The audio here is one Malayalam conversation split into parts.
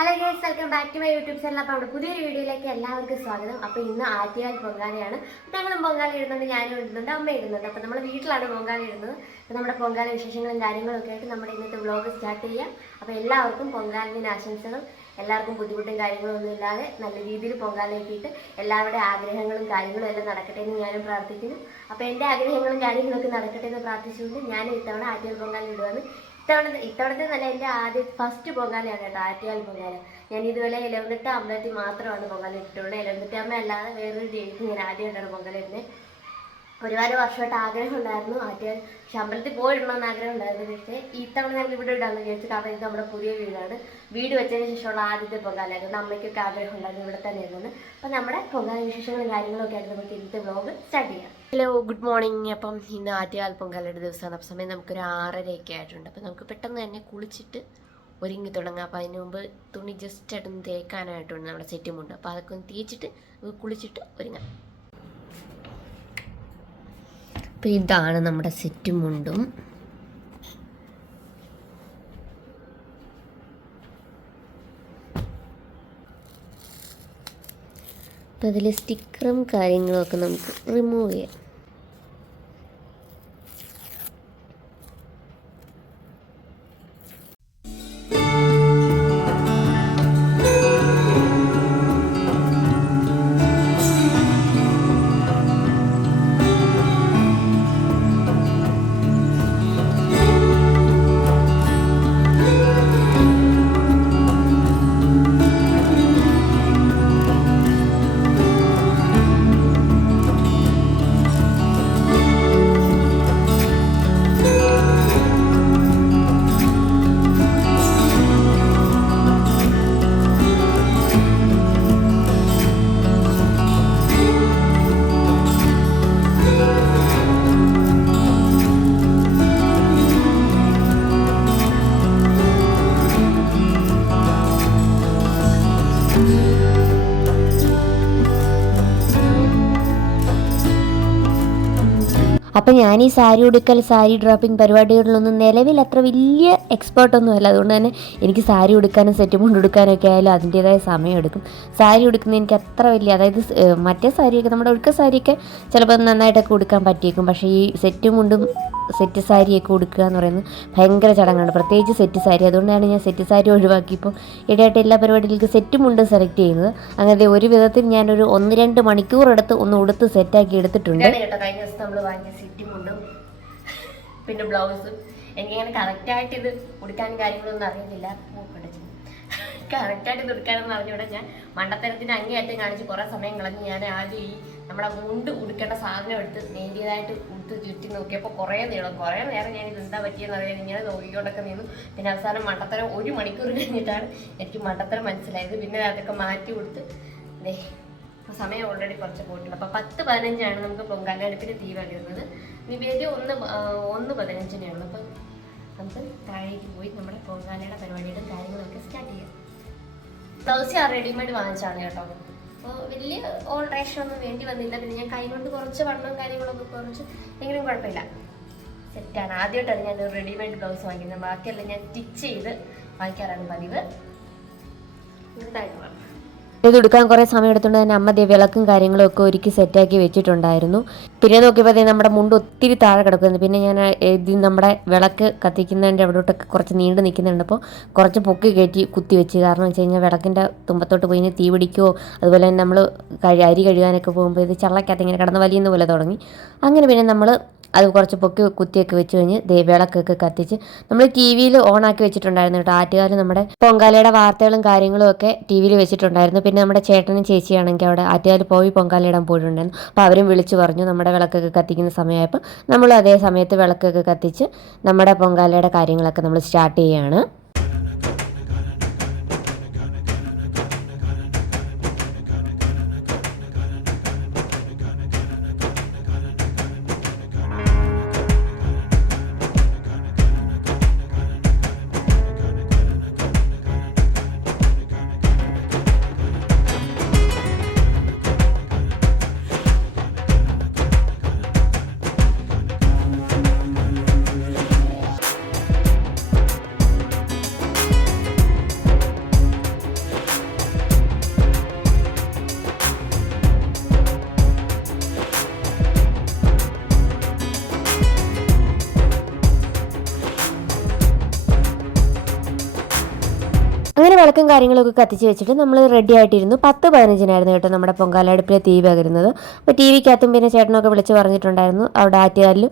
Hello guys, welcome back to my YouTube channel. അപ്പോൾ നമ്മുടെ പുതിയൊരു വീഡിയോയിലേക്ക് എല്ലാവർക്കും സ്വാഗതം. അപ്പോൾ ഇന്ന് ആറ്റുകാൽ പൊങ്കാലയാണ്. ഞങ്ങളും പൊങ്കാല ഇടുന്നുണ്ട്, ഞാനും ഇടുന്നുണ്ട്, അമ്മ ഇടുന്നുണ്ട്. അപ്പോൾ നമ്മൾ വീട്ടിലാണ് പൊങ്കാല ഇടുന്നത്. അപ്പോൾ നമ്മുടെ പൊങ്കാല വിശേഷങ്ങളും കാര്യങ്ങളും ഒക്കെ ആയിട്ട് നമ്മുടെ ഇന്നത്തെ വ്ലോഗ് സ്റ്റാർട്ട് ചെയ്യാം. അപ്പോൾ എല്ലാവർക്കും പൊങ്കാലിന് ആശംസകൾ. എല്ലാവർക്കും ബുദ്ധിമുട്ടും കാര്യങ്ങളൊന്നും ഇല്ലാതെ നല്ല രീതിയിൽ പൊങ്കാല ഇട്ടിട്ട് എല്ലാവരുടെ ആഗ്രഹങ്ങളും കാര്യങ്ങളും എല്ലാം നടക്കട്ടെ എന്ന് ഞാനും പ്രാർത്ഥിക്കുന്നു. അപ്പോൾ എൻ്റെ ആഗ്രഹങ്ങളും കാര്യങ്ങളൊക്കെ നടക്കട്ടെ എന്ന് പ്രാർത്ഥിച്ചുകൊണ്ട് ഞാനും ഇത്തവണ ആറ്റുകാൽ പൊങ്കാല ഇടുവാണ്. ഇത്തവണത്തെ നല്ല എൻ്റെ ഫസ്റ്റ് പൊങ്കാലയാണ് കേട്ടോ, ആറ്റുകാൽ പൊങ്കാല. ഞാൻ ഇതുപോലെ ഇലവന്തിട്ട അമ്പലത്തിൽ മാത്രമാണ് പൊങ്കാല ഇട്ടിട്ടുള്ളത്. ഇലവന്തിട്ട അമ്മ അല്ലാതെ വേറൊരു ഡേറ്റ് ഞാൻ ആദ്യമായിട്ടാണ് പൊങ്കാല ഇടുന്നത്. ഒരുപാട് വർഷമായിട്ട് ആഗ്രഹം ഉണ്ടായിരുന്നു ആറ്റുകാൽ, പക്ഷെ അമ്പലത്തിൽ പോയിടണമെന്ന് ആഗ്രഹം ഉണ്ടായിരുന്നു. പക്ഷേ ഇത്തവണ ഞങ്ങൾ ഇവിടെ ഇടാമെന്ന് വിചാരിച്ചു. കാരണം ഇത് നമ്മുടെ പുതിയ വീടാണ്. വീട് വെച്ചതിന് ശേഷമുള്ള ആദ്യത്തെ പൊങ്കാലായിരുന്നു. അമ്മയ്ക്കൊക്കെ ആഗ്രഹം ഉണ്ടായിരുന്നു ഇവിടെ തന്നെ ഇരുന്നത്. അപ്പം നമ്മുടെ പൊങ്കാല വിശേഷങ്ങളും കാര്യങ്ങളൊക്കെ ആയിട്ട് നമുക്ക് ഇന്നത്തെ വ്ലോഗ് സ്റ്റാർട്ട് ചെയ്യാം. Hello, good morning. അപ്പം ഇന്ന് ആറ്റുകാൽ പൊങ്കാലയുടെ ദിവസമാണ്. അപ്പം സമയം നമുക്കൊരു 6:30 ആയിട്ടുണ്ട്. അപ്പം നമുക്ക് പെട്ടെന്ന് തന്നെ കുളിച്ചിട്ട് ഒരുങ്ങി തുടങ്ങാം. അപ്പം അതിന് മുമ്പ് തുണി ജസ്റ്റ് ആയിട്ടൊന്ന് തേക്കാനായിട്ടുണ്ട് നമ്മുടെ സെറ്റുമുണ്ട്. അപ്പോൾ അതൊക്കെ ഒന്ന് തേച്ചിട്ട് കുളിച്ചിട്ട് ഒരുങ്ങാം. അപ്പോൾ ഇതാണ് നമ്മുടെ സെറ്റും മുണ്ടും. അപ്പോൾ അതിൽ സ്റ്റിക്കറും കാര്യങ്ങളൊക്കെ നമുക്ക് റിമൂവ് ചെയ്യാം. അപ്പം ഞാൻ ഈ സാരി ഉടുക്കൽ, സാരി ഡ്രോപ്പിംഗ് പരിപാടികളിലൊന്നും നിലവിൽ അത്ര വലിയ എക്സ്പേർട്ടൊന്നും അല്ല. അതുകൊണ്ട് തന്നെ എനിക്ക് സാരി ഉടുക്കാനും സെറ്റ് മുണ്ട് ഉടുക്കാനൊക്കെ ആയാലും അതിൻ്റേതായ സമയമെടുക്കും. സാരി ഉടുക്കുന്നത് എനിക്ക് അത്ര വലിയ, അതായത് മറ്റേ സാരിയൊക്കെ, നമ്മുടെ ഒഴുക്ക സാരിയൊക്കെ ചിലപ്പോൾ നന്നായിട്ടൊക്കെ ഉടുക്കാൻ പറ്റിയേക്കും. പക്ഷേ ഈ സെറ്റ് മുണ്ടും സെറ്റ് സാരിയൊക്കെ ഉടുക്കുക എന്ന് പറയുന്നത് ഭയങ്കര ചടങ്ങാണ്, പ്രത്യേകിച്ച് സെറ്റ് സാരി. അതുകൊണ്ടാണ് ഞാൻ സെറ്റ് സാരി ഒഴിവാക്കി ഇപ്പോൾ ഇടയായിട്ട് എല്ലാ പരിപാടികൾക്കും സെറ്റ് മുണ്ട് സെലക്ട് ചെയ്യുന്നത്. അങ്ങനെ ഒരു വിധത്തിൽ ഞാനൊരു 1-2 മണിക്കൂർ എടുത്ത് ഒന്ന് ഉടുത്ത് സെറ്റാക്കി എടുത്തിട്ടുണ്ട് കേട്ടോ. കഴിഞ്ഞ ദിവസം നമ്മൾ വാങ്ങിയ സെറ്റ് മുണ്ടും പിന്നെ ബ്ലൗസും എനിക്കങ്ങനെ കറക്റ്റായിട്ട് ഇത് ഉടുക്കാനും കാര്യങ്ങളൊന്നും അറിയത്തില്ല. കറക്റ്റായിട്ട് ഇത് ഉടുക്കാനൊന്നും അറിഞ്ഞൂടെ. ഞാൻ മണ്ടത്തരത്തിന് അങ്ങേയറ്റം കാണിച്ച് കുറേ സമയം കളഞ്ഞ് ഞാൻ ആദ്യം ഈ നമ്മുടെ മുണ്ട് ഉടുക്കേണ്ട സാധനം എടുത്ത് നേരിയതായിട്ട് ഉടുത്ത് ചുറ്റി നോക്കിയപ്പോൾ കുറേ നേരം ഞാൻ ഇത് എന്താ പറ്റിയെന്ന് അറിയാൻ ഇങ്ങനെ നോക്കിക്കൊണ്ടൊക്കെ നിന്നു. പിന്നെ അവസാനം മണ്ടത്തരം 1 മണിക്കൂർ കഴിഞ്ഞിട്ടാണ് എനിക്ക് മണ്ടത്തരം മനസ്സിലായത്. പിന്നെ അതൊക്കെ മാറ്റി കൊടുത്ത് സമയം ഓൾറെഡി കുറച്ച് പോയിട്ടുണ്ട്. അപ്പോൾ 10:15 നമുക്ക് പൊങ്കാല അടുപ്പിന് തീ വരുന്നത്. നിവേദ്യം 1:15 ഉള്ളൂ. അപ്പം നമുക്ക് താഴേക്ക് പോയി നമ്മുടെ പൊങ്കാലയുടെ പരിപാടിയുടെ കാര്യങ്ങളൊക്കെ സ്റ്റാർട്ട് ചെയ്യാം. ബ്ലൗസ് ഞാൻ റെഡിമെയ്ഡ് വാങ്ങിച്ചാണ് കേട്ടോ. അപ്പോൾ വലിയ ഓൾട്രേഷൻ ഒന്നും വേണ്ടി വന്നില്ല. പിന്നെ ഞാൻ കൈ കൊണ്ട് കുറച്ച് വണ്ണവും കാര്യങ്ങളൊക്കെ കുറച്ച് എങ്കിലും കുഴപ്പമില്ല, സെറ്റാണ്. ആദ്യമായിട്ടാണ് ഞാൻ റെഡിമെയ്ഡ് ബ്ലൗസ് വാങ്ങിക്കുന്നത്. ബാക്കിയെല്ലാം ഞാൻ സ്റ്റിച്ച് ചെയ്ത് വാങ്ങിക്കാറാണ് പതിവ്. ഇതായിട്ട് വേണം ഇത് എടുക്കാൻ കുറേ സമയം എടുത്തുകൊണ്ട് തന്നെ അമ്മ വിളക്കും കാര്യങ്ങളും ഒക്കെ ഒരുക്കി സെറ്റാക്കി വെച്ചിട്ടുണ്ടായിരുന്നു. പിന്നെ നോക്കിയപ്പോൾ നമ്മുടെ മുണ്ട് ഒത്തിരി താഴെ കിടക്കുന്നു. പിന്നെ ഞാൻ ഇത് നമ്മുടെ വിളക്ക് കത്തിക്കുന്നതിൻ്റെ അവിടോട്ടൊക്കെ കുറച്ച് നീണ്ടു നിൽക്കുന്നുണ്ട്. അപ്പോൾ കുറച്ച് പൊക്കി കയറ്റി കുത്തി വെച്ച്. കാരണം വെച്ച് കഴിഞ്ഞാൽ വിളക്കിൻ്റെ തുമ്പത്തോട്ട് പോയി തീ പിടിക്കുമോ, അതുപോലെ തന്നെ നമ്മൾ അരി കഴുകാനൊക്കെ പോകുമ്പോൾ ഇത് ചള്ളക്കകത്ത് ഇങ്ങനെ കിടന്ന് വലിയുന്ന പോലെ തുടങ്ങി. അങ്ങനെ പിന്നെ നമ്മൾ അത് കുറച്ച് പൊക്കി കുത്തിയൊക്കെ വെച്ച് കഴിഞ്ഞ് വിളക്കൊക്കെ കത്തിച്ച് നമ്മൾ ടി വിയിൽ ഓണാക്കി വെച്ചിട്ടുണ്ടായിരുന്നു കേട്ടോ. ആറ്റുകാൽ നമ്മുടെ പൊങ്കാലയുടെ വാർത്തകളും കാര്യങ്ങളും ഒക്കെ ടി വിയിൽ വെച്ചിട്ടുണ്ടായിരുന്നു. പിന്നെ നമ്മുടെ ചേട്ടനും ചേച്ചിയാണെങ്കിൽ അവിടെ ആറ്റുകാൽ പോയി പൊങ്കാല ഇടാൻ പോയിട്ടുണ്ടായിരുന്നു. അപ്പോൾ അവരും വിളിച്ചു പറഞ്ഞു നമ്മുടെ വിളക്കൊക്കെ കത്തിക്കുന്ന സമയമായപ്പോൾ നമ്മൾ അതേ സമയത്ത് വിളക്കൊക്കെ കത്തിച്ച് നമ്മുടെ പൊങ്കാലയുടെ കാര്യങ്ങളൊക്കെ നമ്മൾ സ്റ്റാർട്ട് ചെയ്യുകയാണ്. അങ്ങനെ വിളക്കും കാര്യങ്ങളൊക്കെ കത്തിച്ച് വെച്ചിട്ട് നമ്മൾ റെഡി ആയിട്ടിരുന്നു. 10-15 കേട്ടോ നമ്മുടെ പൊങ്കാല അടുപ്പിലെ തീ പകരുന്നത്. അപ്പോൾ ടി വിക്കകത്തും പിന്നെ ചേട്ടനൊക്കെ വിളിച്ച് പറഞ്ഞിട്ടുണ്ടായിരുന്നു അവിടെ ആറ്റുകാലിൽ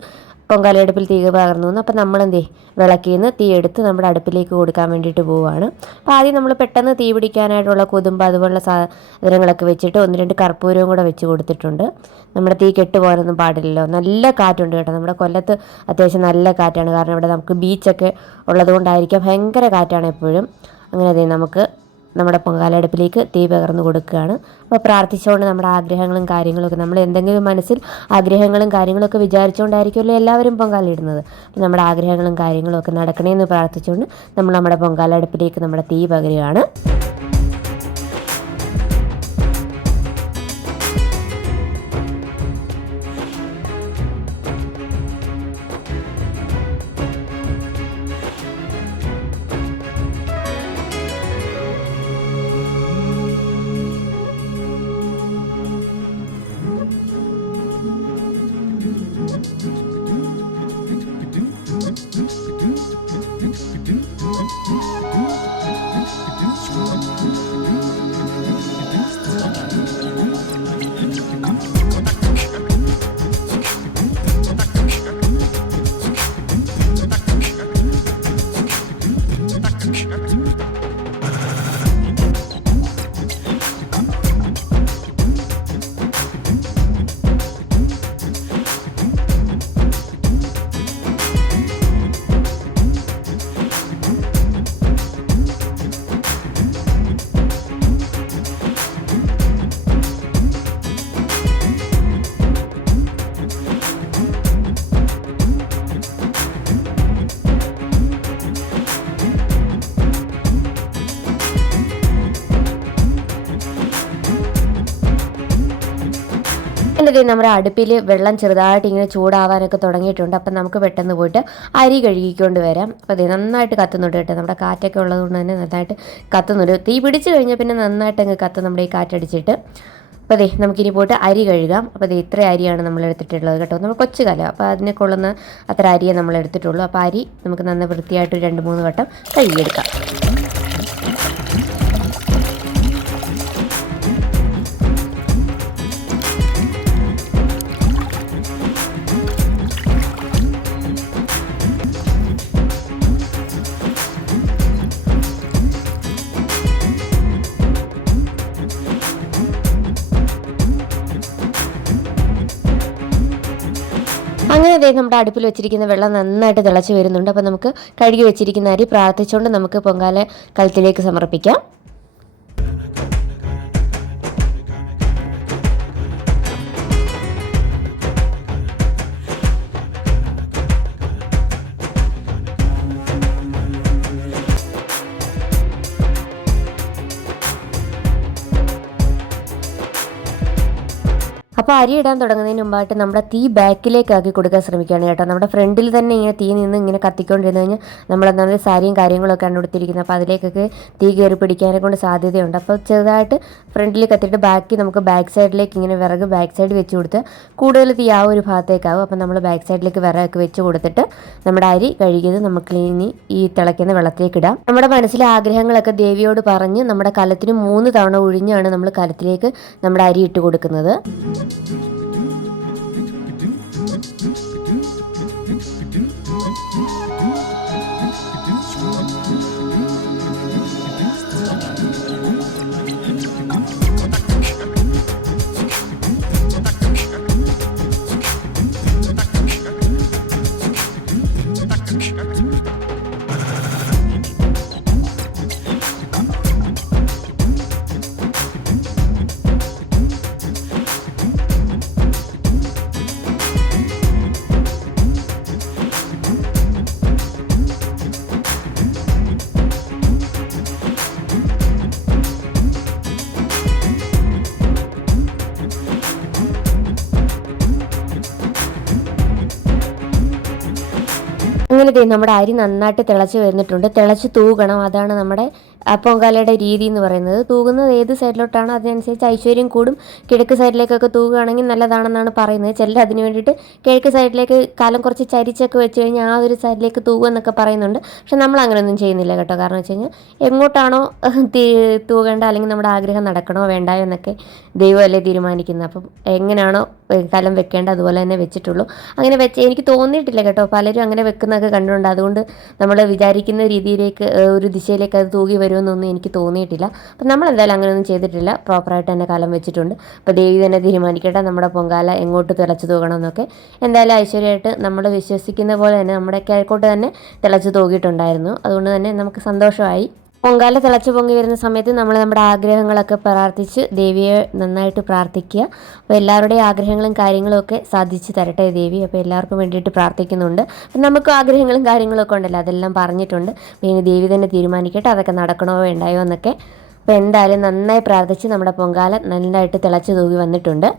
പൊങ്കാലയടുപ്പിൽ തീ പകർന്നു എന്ന്. അപ്പോൾ നമ്മളെന്തേ വിളക്കിൽ നിന്ന് തീ എടുത്ത് നമ്മുടെ അടുപ്പിലേക്ക് കൊടുക്കാൻ വേണ്ടിയിട്ട് പോവുകയാണ്. അപ്പോൾ ആദ്യം നമ്മൾ പെട്ടെന്ന് തീ പിടിക്കാനായിട്ടുള്ള കൊതുമ്പ് അതുപോലുള്ള സാധനങ്ങളൊക്കെ വെച്ചിട്ട് 1-2 കർപ്പൂരവും കൂടെ വെച്ച് കൊടുത്തിട്ടുണ്ട്. നമ്മുടെ തീ കെട്ടുപോകാനൊന്നും പാടില്ലല്ലോ. നല്ല കാറ്റുണ്ട് കേട്ടോ. നമ്മുടെ കൊല്ലത്ത് അത്യാവശ്യം നല്ല കാറ്റാണ്. കാരണം ഇവിടെ നമുക്ക് ബീച്ചൊക്കെ ഉള്ളതുകൊണ്ടായിരിക്കാം ഭയങ്കര കാറ്റാണ് എപ്പോഴും. അങ്ങനെ നമുക്ക് നമ്മുടെ പൊങ്കാലടുപ്പിലേക്ക് തീ പകർന്നു കൊടുക്കുകയാണ്. അപ്പോൾ പ്രാർത്ഥിച്ചുകൊണ്ട് നമ്മുടെ ആഗ്രഹങ്ങളും കാര്യങ്ങളൊക്കെ, നമ്മൾ എന്തെങ്കിലും മനസ്സിൽ ആഗ്രഹങ്ങളും കാര്യങ്ങളൊക്കെ വിചാരിച്ചുകൊണ്ടായിരിക്കുമല്ലോ എല്ലാവരും പൊങ്കാല ഇടുന്നത്. അപ്പോൾ നമ്മുടെ ആഗ്രഹങ്ങളും കാര്യങ്ങളും ഒക്കെ നടക്കണമെന്ന് പ്രാർത്ഥിച്ചുകൊണ്ട് നമ്മൾ നമ്മുടെ പൊങ്കാലടുപ്പിലേക്ക് നമ്മുടെ തീ പകരുകയാണ്. എന്നിട്ട് നമ്മുടെ അടുപ്പിൽ വെള്ളം ചെറുതായിട്ട് ഇങ്ങനെ ചൂടാവാനൊക്കെ തുടങ്ങിയിട്ടുണ്ട്. അപ്പം നമുക്ക് പെട്ടെന്ന് പോയിട്ട് അരി കഴുകിക്കൊണ്ട് വരാം. അപ്പോൾ അത് നന്നായിട്ട് കത്തുന്നുണ്ട് കേട്ടോ. നമ്മുടെ കാറ്റൊക്കെ ഉള്ളതുകൊണ്ട് തന്നെ നന്നായിട്ട് കത്തുന്നുണ്ട്. തീ പിടിച്ച് കഴിഞ്ഞാൽ പിന്നെ നന്നായിട്ട് അങ്ങ് കത്തും നമ്മുടെ ഈ കാറ്റടിച്ചിട്ട്. അപ്പോൾ നമുക്കിനി പോയിട്ട് അരി കഴുകാം. അപ്പോൾ ഇത്ര അരിയാണ് നമ്മൾ എടുത്തിട്ടുള്ളത് കേട്ടോ. നമ്മൾ കൊച്ചു കലം, അപ്പോൾ അതിനെ കൊള്ളുന്ന അത്ര അരിയെ നമ്മൾ എടുത്തിട്ടുള്ളൂ. അപ്പോൾ അരി നമുക്ക് നന്നായി വൃത്തിയായിട്ട് 2-3 വട്ടം കഴുകിയെടുക്കാം. അങ്ങനെ നമ്മുടെ അടുപ്പിൽ വെച്ചിരിക്കുന്ന വെള്ളം നന്നായിട്ട് തിളച്ച് വരുന്നുണ്ട്. അപ്പോൾ നമുക്ക് കഴുകി വെച്ചിരിക്കുന്ന അരി പ്രാർത്ഥിച്ചുകൊണ്ട് നമുക്ക് പൊങ്കാല കലത്തിലേക്ക് സമർപ്പിക്കാം. അപ്പോൾ അരി ഇടാൻ തുടങ്ങുന്നതിന് മുമ്പായിട്ട് നമ്മുടെ തീ ബാക്കിലേക്കാക്കി കൊടുക്കാൻ ശ്രമിക്കുകയാണ് കേട്ടോ. നമ്മുടെ ഫ്രണ്ടിൽ തന്നെ ഇങ്ങനെ തീ നിന്ന് ഇങ്ങനെ കത്തിക്കൊണ്ടിരുന്ന് കഴിഞ്ഞാൽ നമ്മളെന്താണെങ്കിലും സാരിയും കാര്യങ്ങളൊക്കെയാണ് കൊടുത്തിരിക്കുന്നത്. അപ്പോൾ അതിലേക്കൊക്കെ തീ കയറി പിടിക്കാനെ കൊണ്ട് സാധ്യതയുണ്ട്. അപ്പോൾ ചെറുതായിട്ട് ഫ്രണ്ടിൽ കത്തിയിട്ട് നമുക്ക് ബാക്ക് സൈഡിലേക്ക് ഇങ്ങനെ വിറക് ബാക്ക് സൈഡ് വെച്ച് കൊടുത്ത് കൂടുതൽ തീ ആ ഒരു ഭാഗത്തേക്കാവും. അപ്പോൾ നമ്മൾ ബാക്ക് സൈഡിലേക്ക് വിറകൊക്കെ വെച്ച് കൊടുത്തിട്ട് നമ്മുടെ അരി കഴുകിയത് നമുക്ക് ഇനി ഈ തിളയ്ക്കുന്ന വെള്ളത്തിലേക്ക് ഇടാം. നമ്മുടെ മനസ്സിലെ ആഗ്രഹങ്ങളൊക്കെ ദേവിയോട് പറഞ്ഞ് നമ്മുടെ കലത്തിന് 3 തവണ ഒഴിഞ്ഞാണ് നമ്മൾ കലത്തിലേക്ക് നമ്മുടെ അരി ഇട്ട് കൊടുക്കുന്നത്. അങ്ങനെ നമ്മുടെ അരി നന്നായിട്ട് തിളച്ച് വരുന്നിട്ടുണ്ട്. തിളച്ച് തൂകണം, അതാണ് നമ്മുടെ പൊങ്കാലയുടെ രീതി എന്ന് പറയുന്നത്. തൂകുന്നത് ഏത് സൈഡിലോട്ടാണ് അതിനനുസരിച്ച് ഐശ്വര്യം കൂടും. കിഴക്ക് സൈഡിലേക്കൊക്കെ തൂകുകയാണെങ്കിൽ നല്ലതാണെന്നാണ് പറയുന്നത്. ചിലർ അതിന് വേണ്ടിയിട്ട് കിഴക്ക് സൈഡിലേക്ക് കാലം കുറച്ച് ചരിച്ചൊക്കെ വെച്ച് കഴിഞ്ഞാൽ ആ ഒരു സൈഡിലേക്ക് തൂകുമെന്നൊക്കെ പറയുന്നുണ്ട്. പക്ഷെ നമ്മൾ അങ്ങനെയൊന്നും ചെയ്യുന്നില്ല കേട്ടോ. കാരണം വെച്ച് കഴിഞ്ഞാൽ എങ്ങോട്ടാണോ തൂകേണ്ട അല്ലെങ്കിൽ നമ്മുടെ ആഗ്രഹം നടക്കണോ വേണ്ടായോ എന്നൊക്കെ ദൈവമല്ലേ തീരുമാനിക്കുന്നത്. അപ്പം എങ്ങനെയാണോ കലം വെക്കേണ്ട അതുപോലെ തന്നെ വെച്ചിട്ടുള്ളൂ. അങ്ങനെ വെച്ച് എനിക്ക് തോന്നിയിട്ടില്ല കേട്ടോ, പലരും അങ്ങനെ വെക്കുന്നതൊക്കെ കണ്ടിട്ടുണ്ട്. അതുകൊണ്ട് നമ്മൾ വിചാരിക്കുന്ന രീതിയിലേക്ക് ഒരു ദിശയിലേക്ക് അത് തൂകി വരുമെന്നൊന്നും എനിക്ക് തോന്നിയിട്ടില്ല. അപ്പം നമ്മളെന്തായാലും അങ്ങനെയൊന്നും ചെയ്തിട്ടില്ല, പ്രോപ്പറായിട്ട് തന്നെ കലം വെച്ചിട്ടുണ്ട്. അപ്പോൾ ദേവി തന്നെ തീരുമാനിക്കട്ടെ നമ്മുടെ പൊങ്കാല എങ്ങോട്ട് തിളച്ച് തൂകണമെന്നൊക്കെ. എന്തായാലും ഐശ്വര്യമായിട്ട് നമ്മൾ വിശ്വസിക്കുന്ന പോലെ തന്നെ നമ്മുടെ കിഴക്കോട്ട് തന്നെ തിളച്ച് തൂകിയിട്ടുണ്ടായിരുന്നു. അതുകൊണ്ട് തന്നെ നമുക്ക് സന്തോഷമായി. പൊങ്കാല തിളച്ച് പൊങ്ങി വരുന്ന സമയത്ത് നമ്മൾ നമ്മുടെ ആഗ്രഹങ്ങളൊക്കെ പ്രാർത്ഥിച്ച് ദേവിയെ നന്നായിട്ട് പ്രാർത്ഥിക്കുക. അപ്പോൾ എല്ലാവരുടെയും ആഗ്രഹങ്ങളും കാര്യങ്ങളും ഒക്കെ സാധിച്ച് തരട്ടെ ദേവി. അപ്പോൾ എല്ലാവർക്കും വേണ്ടിയിട്ട് പ്രാർത്ഥിക്കുന്നുണ്ട്. അപ്പം നമുക്ക് ആഗ്രഹങ്ങളും കാര്യങ്ങളും ഒക്കെ ഉണ്ടല്ലോ, അതെല്ലാം പറഞ്ഞിട്ടുണ്ട്. പിന്നെ ദേവി തന്നെ തീരുമാനിക്കട്ടെ അതൊക്കെ നടക്കണോ വേണ്ടായോ എന്നൊക്കെ. അപ്പോൾ എന്തായാലും നന്നായി പ്രാർത്ഥിച്ച് നമ്മുടെ പൊങ്കാല നന്നായിട്ട് തിളച്ച് തൂകി വന്നിട്ടുണ്ട്.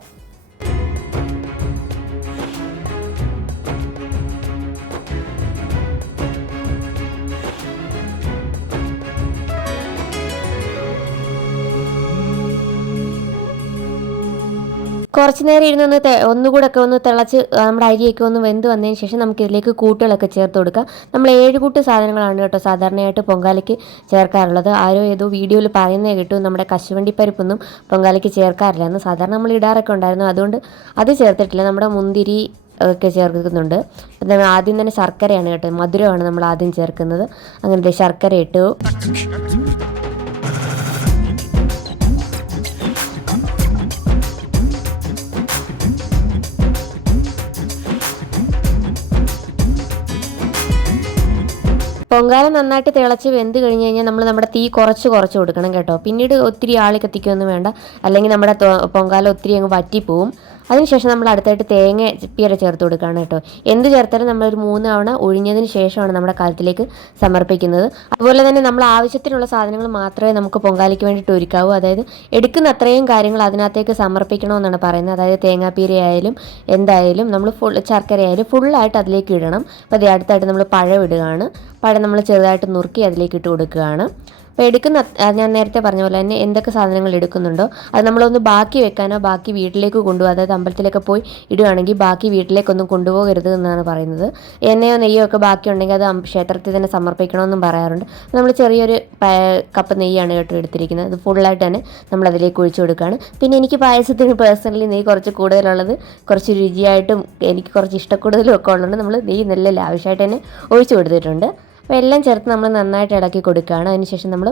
കുറച്ച് നേരം ഇരുന്ന് ഒന്നുകൂടെ ഒക്കെ ഒന്ന് തിളച്ച് നമ്മുടെ അരിയൊക്കെ ഒന്ന് വെന്ത് വന്നതിന് ശേഷം നമുക്ക് ഇതിലേക്ക് കൂട്ടുകളൊക്കെ ചേർത്ത് കൊടുക്കാം. നമ്മൾ 7 കൂട്ട് സാധനങ്ങളാണ് കേട്ടോ സാധാരണയായിട്ട് പൊങ്കാലയ്ക്ക് ചേർക്കാറുള്ളത്. ആരോ ഏതോ വീഡിയോയിൽ പറയുന്നേ കേട്ടു നമ്മുടെ കശുവണ്ടിപ്പരിപ്പൊന്നും പൊങ്കാലയ്ക്ക് ചേർക്കാറില്ല എന്ന്. സാധാരണ നമ്മൾ ഇടാറൊക്കെ ഉണ്ടായിരുന്നു, അതുകൊണ്ട് അത് ചേർത്തിട്ടില്ല. നമ്മുടെ മുന്തിരി ഒക്കെ ചേർക്കുന്നുണ്ട്. അപ്പം ആദ്യം തന്നെ ശർക്കരയാണ് കേട്ടോ, മധുരമാണ് നമ്മൾ ആദ്യം ചേർക്കുന്നത്. അങ്ങനത്തെ ശർക്കര ഇട്ടു. പൊങ്കാല നന്നായിട്ട് തിളച്ച് വെന്ത് കഴിഞ്ഞ് കഴിഞ്ഞാൽ നമ്മൾ നമ്മുടെ തീ കുറച്ച് കൊടുക്കണം കേട്ടോ. പിന്നീട് ഒത്തിരി ആളി കത്തിക്കൊന്നും വേണ്ട, അല്ലെങ്കിൽ നമ്മുടെ പൊങ്കാല ഒത്തിരി അങ്ങ് വറ്റിപ്പോവും. അതിനുശേഷം നമ്മൾ അടുത്തായിട്ട് തേങ്ങ ചിപ്പിയര ചേർത്ത് കൊടുക്കുകയാണ് കേട്ടോ. എന്ത് ചേർത്താലും നമ്മളൊരു 3 തവണ ഒഴിഞ്ഞതിന് ശേഷമാണ് നമ്മുടെ കാലത്തിലേക്ക് സമർപ്പിക്കുന്നത്. അതുപോലെ തന്നെ നമ്മൾ ആവശ്യത്തിനുള്ള സാധനങ്ങൾ മാത്രമേ നമുക്ക് പൊങ്കാലയ്ക്ക് വേണ്ടിയിട്ട് ഒരുക്കാവൂ. അതായത് എടുക്കുന്ന അത്രയും കാര്യങ്ങൾ അതിനകത്തേക്ക് സമർപ്പിക്കണമെന്നാണ് പറയുന്നത്. അതായത് തേങ്ങാപ്പീരയായാലും എന്തായാലും നമ്മൾ ശർക്കരയായാലും ഫുള്ളായിട്ട് അതിലേക്ക് ഇടണം. അപ്പോൾ അത് അടുത്തായിട്ട് നമ്മൾ പഴം ഇടുകയാണ്. പഴം നമ്മൾ ചെറുതായിട്ട് നുറുക്കി അതിലേക്ക് ഇട്ട് കൊടുക്കുകയാണ്. അപ്പോൾ എടുക്കുന്ന ഞാൻ നേരത്തെ പറഞ്ഞ പോലെ തന്നെ എന്തൊക്കെ സാധനങ്ങൾ എടുക്കുന്നുണ്ടോ അത് നമ്മളൊന്ന് ബാക്കി വെക്കാനോ ബാക്കി വീട്ടിലേക്ക് കൊണ്ടുപോകുക. അതായത് അമ്പലത്തിലൊക്കെ പോയി ഇടുകയാണെങ്കിൽ ബാക്കി വീട്ടിലേക്കൊന്നും കൊണ്ടുപോകരുത് എന്നാണ് പറയുന്നത്. എണ്ണയോ നെയ്യോ ഒക്കെ ബാക്കി ഉണ്ടെങ്കിൽ അത് ക്ഷേത്രത്തിൽ തന്നെ സമർപ്പിക്കണമെന്നും പറയാറുണ്ട്. നമ്മൾ ചെറിയൊരു കപ്പ് നെയ്യാണ് കേട്ടോ എടുത്തിരിക്കുന്നത്. അത് ഫുള്ളായിട്ട് തന്നെ നമ്മൾ അതിലേക്ക് ഒഴിച്ചു കൊടുക്കുകയാണ്. പിന്നെ എനിക്ക് പായസത്തിന് പേഴ്സണലി നെയ്യ് കുറച്ച് കൂടുതലുള്ളത് കുറച്ച് രുചിയായിട്ടും എനിക്ക് കുറച്ച് ഇഷ്ടക്കൂടുതലും ഒക്കെ ഉള്ളതുകൊണ്ട് നമ്മൾ നെയ്യ് നല്ല ലാവിഷായിട്ട് തന്നെ ഒഴിച്ചു കൊടുത്തിട്ടുണ്ട്. അപ്പോൾ എല്ലാം ചേർത്ത് നമ്മൾ നന്നായിട്ട് ഇളക്കി കൊടുക്കുകയാണ്. അതിനുശേഷം നമ്മൾ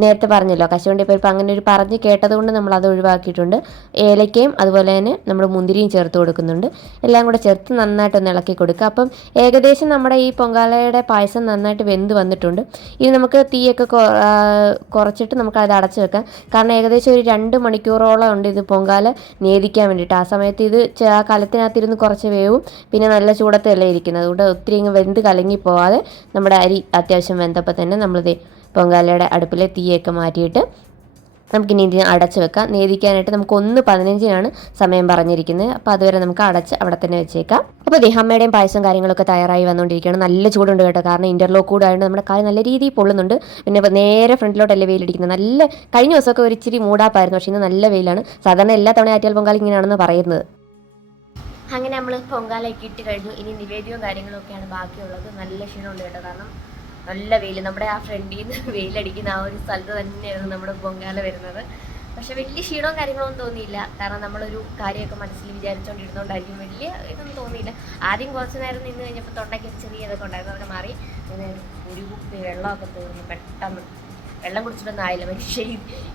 നേരത്തെ പറഞ്ഞല്ലോ കശുവണ്ടിപ്പരിപ്പ് അങ്ങനെ ഒരു പറഞ്ഞ് കേട്ടതുകൊണ്ട് നമ്മൾ അത് ഒഴിവാക്കിയിട്ടുണ്ട്. ഏലക്കയും അതുപോലെ തന്നെ നമ്മൾ മുന്തിരിയും ചേർത്ത് കൊടുക്കുന്നുണ്ട്. എല്ലാം കൂടെ ചേർത്ത് നന്നായിട്ടൊന്ന് ഇളക്കി കൊടുക്കുക. അപ്പം ഏകദേശം നമ്മുടെ ഈ പൊങ്കാലയുടെ പായസം നന്നായിട്ട് വെന്ത് വന്നിട്ടുണ്ട്. ഇനി നമുക്ക് തീയൊക്കെ കുറച്ചിട്ട് നമുക്ക് അത് അടച്ചു വെക്കാം. കാരണം ഏകദേശം ഒരു 2 മണിക്കൂറോളം ഉണ്ട് ഇത് പൊങ്കാല നേദിക്കാൻ വേണ്ടിയിട്ട്. ആ സമയത്ത് ഇത് ആ കലത്തിനകത്തിരുന്ന് കുറച്ച് വേവും, പിന്നെ നല്ല ചൂടത്തല്ലേ ഇരിക്കുന്നത്. അതുകൊണ്ട് ഒത്തിരി ഇങ്ങ് വെന്ത് കലങ്ങി പോവാതെ നമ്മുടെ അരി അത്യാവശ്യം വെന്തപ്പോൾ തന്നെ നമ്മളിത് പൊങ്കാലയുടെ അടുപ്പിലെ തീയൊക്കെ മാറ്റിയിട്ട് നമുക്കിനി ഇതിന് അടച്ച് വെക്കാം. നേദിക്കാനായിട്ട് നമുക്ക് 1:15 സമയം പറഞ്ഞിരിക്കുന്നത്. അപ്പോൾ അതുവരെ നമുക്ക് അടച്ച് അവിടെ തന്നെ വെച്ചേക്കാം. അപ്പോൾ അമ്മയുടെയും പായസം കാര്യങ്ങളൊക്കെ തയ്യാറായി വന്നുകൊണ്ടിരിക്കുകയാണ്. നല്ല ചൂടുണ്ട് കേട്ടോ, കാരണം ഇൻ്റർലോക്ക് കൂടായതുകൊണ്ട് നമ്മുടെ കായ് നല്ല രീതിയിൽ പൊള്ളുന്നുണ്ട്. പിന്നെ നേരെ ഫ്രണ്ടിലോട്ടല്ലേ വെയിലടിക്കുന്നത്. നല്ല കഴിഞ്ഞ ദിവസമൊക്കെ ഒരു ഇച്ചിരി മൂടാപ്പായിരുന്നു, പക്ഷേ ഇന്ന് നല്ല വെയിലാണ്. സാധാരണ എല്ലാ തവണ ആറ്റിയാൽ പൊങ്കാല ഇങ്ങനെയാണെന്ന് പറയുന്നത്. അങ്ങനെ നമ്മൾ പൊങ്കാലയൊക്കെ ഇട്ട് കഴിഞ്ഞു. ഇനി നിവേദ്യവും കാര്യങ്ങളൊക്കെയാണ് ബാക്കിയുള്ളത്. നല്ല ക്ഷീണമുണ്ട് കേട്ടോ, കാരണം നല്ല വെയിൽ. നമ്മുടെ ആ ഫ്രണ്ടിൽ നിന്ന് വെയിലടിക്കുന്ന ആ ഒരു സ്ഥലത്ത് തന്നെയായിരുന്നു നമ്മുടെ പൊങ്കാല വരുന്നത്. പക്ഷെ വലിയ ക്ഷീണവും കാര്യങ്ങളൊന്നും തോന്നിയില്ല, കാരണം നമ്മളൊരു കാര്യമൊക്കെ മനസ്സിൽ വിചാരിച്ചുകൊണ്ടിരുന്നോണ്ടായിരിക്കും വലിയ ഇതൊന്നും തോന്നിയില്ല. ആദ്യം കുറച്ച് നേരം നിന്ന് കഴിഞ്ഞപ്പോൾ തൊണ്ടയ്ക്ക് ചെറിയ ഇതൊക്കെ ഉണ്ടായിരുന്നു, അതൊക്കെ മാറി. ഒരു കുപ്പി വെള്ളമൊക്കെ തീർന്നു പെട്ടെന്ന്. വെള്ളം കുടിച്ചിട്ടൊന്നും ആയില്ല. പക്ഷേ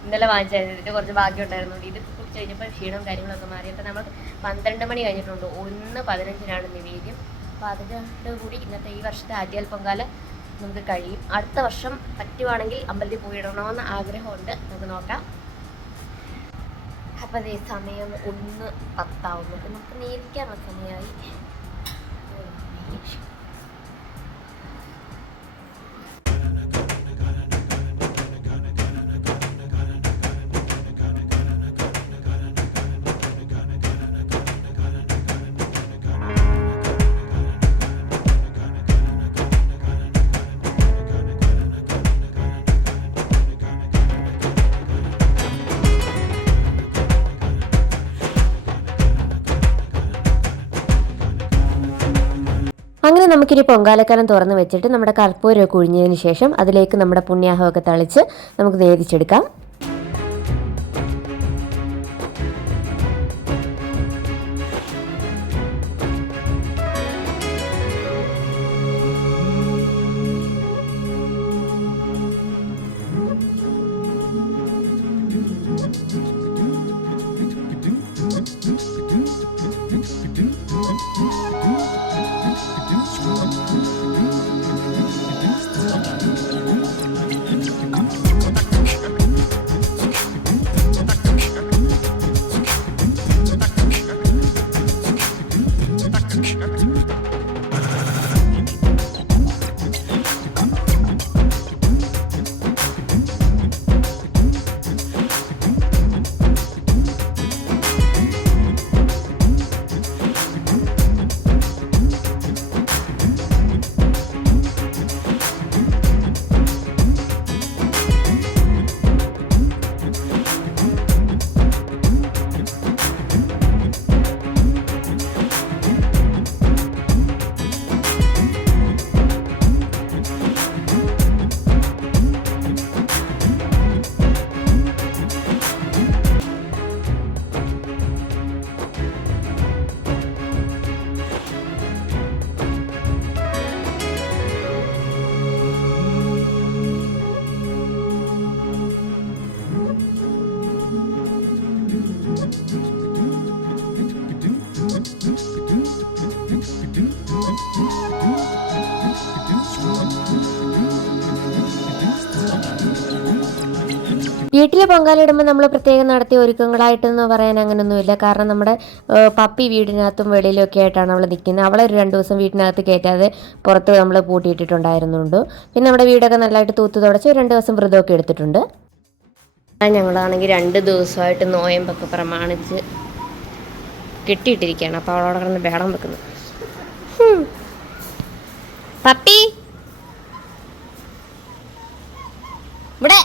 ഇന്നലെ വാങ്ങിച്ചായിരുന്നു, ഇതിൻ്റെ കുറച്ച് ഭാഗ്യം ഉണ്ടായിരുന്നു. ഇത് കുടിച്ച് കഴിഞ്ഞപ്പോൾ ക്ഷീണവും കാര്യങ്ങളൊക്കെ മാറി. അപ്പോൾ നമ്മൾ 12 മണി കഴിഞ്ഞിട്ടുണ്ട്. 1:15 നിവേദ്യം. അപ്പോൾ അതിനോട് കൂടി ഇന്നത്തെ ഈ വർഷത്തെ ആറ്റിയാൽ പൊങ്കാല നമുക്ക് കഴിയും. അടുത്ത വർഷം പറ്റുവാണെങ്കിൽ അമ്പലത്തിൽ പോയിടണമെന്ന് ആഗ്രഹമുണ്ട്. നമുക്ക് നോക്കാം. അപ്പം അതേ സമയം 1:10 നമുക്ക് നേരിക്കാനുള്ള സമയമായി. അങ്ങനെ നമുക്കിനി പൊങ്കാലക്കലം തുറന്ന് വെച്ചിട്ട് നമ്മുടെ കർപ്പൂരമൊക്കെ ഒഴിഞ്ഞതിന് ശേഷം അതിലേക്ക് നമ്മുടെ പുണ്യാഹമൊക്കെ തളിച്ച് നമുക്ക് വേദിച്ചെടുക്കാം. വീട്ടിൽ പൊങ്കാലയിടുമ്പോൾ നമ്മൾ പ്രത്യേകം നടത്തിയ ഒരുക്കങ്ങളായിട്ടെന്ന് പറയാൻ അങ്ങനെയൊന്നുമില്ല. കാരണം നമ്മുടെ പപ്പി വീടിനകത്തും വെളിയിലൊക്കെ ആയിട്ടാണ് അവൾ നിൽക്കുന്നത്. അവളെ ഒരു 2 ദിവസം വീട്ടിനകത്ത് കയറ്റാതെ പുറത്ത് നമ്മൾ പൂട്ടിയിട്ടിട്ടുണ്ടായിരുന്നുണ്ട്. പിന്നെ നമ്മുടെ വീടൊക്കെ നല്ലതായിട്ട് തൂത്ത് തുടച്ച് 2 ദിവസം വ്രതമൊക്കെ എടുത്തിട്ടുണ്ട്. ഞങ്ങളാണെങ്കിൽ 2 ദിവസമായിട്ട് നോയമ്പൊക്കെ പ്രമാണിച്ച് കെട്ടിയിട്ടിരിക്കുകയാണ്. അപ്പോൾ അവളോട് കിടന്ന് ബഹളം വെക്കുന്നു. പപ്പി ഇവിടെ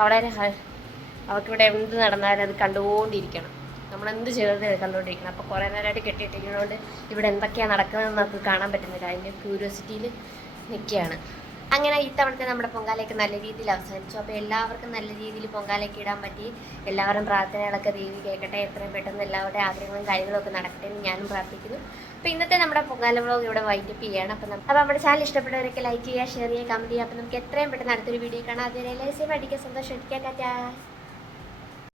അവിടെ അവൾക്കിവിടെ എന്ത് നടന്നാലും അത് കണ്ടുകൊണ്ടിരിക്കണം. നമ്മളെന്ത് ചെയ്തത് കണ്ടുകൊണ്ടിരിക്കണം. അപ്പോൾ കുറേ നേരമായിട്ട് കെട്ടിയിട്ടിരിക്കുന്നതുകൊണ്ട് ഇവിടെ എന്തൊക്കെയാണ് നടക്കുന്നതെന്ന് നമുക്ക് കാണാൻ പറ്റുന്നില്ല. അതിൻ്റെ ക്യൂരിയോസിറ്റിയിൽ നിൽക്കുകയാണ്. അങ്ങനെ ഇത്തവണത്തെ നമ്മുടെ പൊങ്കാലയൊക്കെ നല്ല രീതിയിൽ അവസാനിച്ചു. അപ്പോൾ എല്ലാവർക്കും നല്ല രീതിയിൽ പൊങ്കാലയൊക്കെ ഇടാൻ പറ്റി. എല്ലാവരും പ്രാർത്ഥനകളൊക്കെ ദേവി കേൾക്കട്ടെ. എത്രയും പെട്ടെന്ന് എല്ലാവരുടെ ആഗ്രഹങ്ങളും കാര്യങ്ങളൊക്കെ നടക്കട്ടെ എന്ന് ഞാനും പ്രാർത്ഥിക്കുന്നു. അപ്പോൾ ഇന്നത്തെ നമ്മുടെ പൊങ്കാല വ്ളോഗ് ഇവിടെ വൈൻഡപ്പ് ചെയ്യുകയാണ്. അപ്പോൾ നമ്മുടെ ചാനൽ ഇഷ്ടപ്പെട്ടവരൊക്കെ ലൈക്ക് ചെയ്യുക, ഷെയർ ചെയ്യുക, കമൻറ്റ് ചെയ്യുക. അപ്പോൾ നമുക്ക് എത്രയും പെട്ടെന്ന് അടുത്തൊരു വീഡിയോ കാണാം. അതുവരെ എല്ലാവരും അടിക്കുക, സന്തോഷം അടിക്കുക.